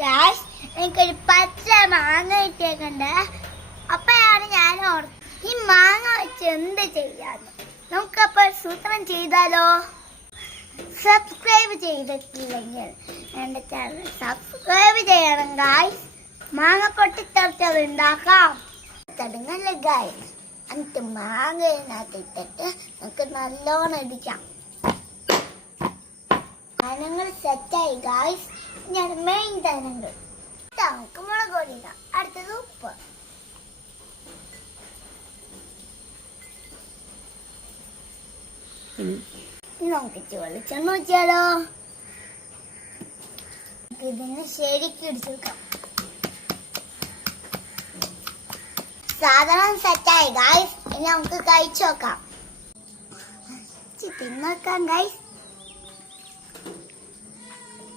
Guys എനിക്കൊരു പച്ച മാങ്ങ കിട്ടിയേക്കുണ്ട്. അപ്പോഴാണ് ഞാൻ ഓർത്തത് ഈ മാങ്ങ വെച്ച് എന്ത് ചെയ്യാന്ന്. നമുക്കപ്പോൾ സൂത്രം ചെയ്താലോ? സബ്സ്ക്രൈബ് ചെയ്തിട്ടില്ലെങ്കിൽ എൻ്റെ ചാനൽ സബ്സ്ക്രൈബ് ചെയ്യണം ഗായ്സ്. മാങ്ങ പൊട്ടിത്തെറിച്ചത് ഉണ്ടാക്കാം. തുടങ്ങല്ലേ ഗായ്സ്. എന്നിട്ട് മാങ്ങയിനകത്ത് ഇട്ടിട്ട് നമുക്ക് നല്ലോണം ഇടിക്കാം. ധനങ്ങൾ സെറ്റായി ഗായ്സ്. ഞാൻ മെയിൻ ധനങ്ങൾ നമുക്ക് മുളക് പൊടി ഇടാം. അടുത്തത് ഉപ്പ്. നമുക്ക് വെളിച്ചെണ്ണ വെച്ചാലോ? ഇതിന് ശരിക്കും ഇടിച്ചു വെക്കാം. സാധനം സെറ്റായി ഗായ്സ്. ഇനി നമുക്ക് കഴിച്ചു നോക്കാം. തിന്നോക്കാം ഗായ്സ്.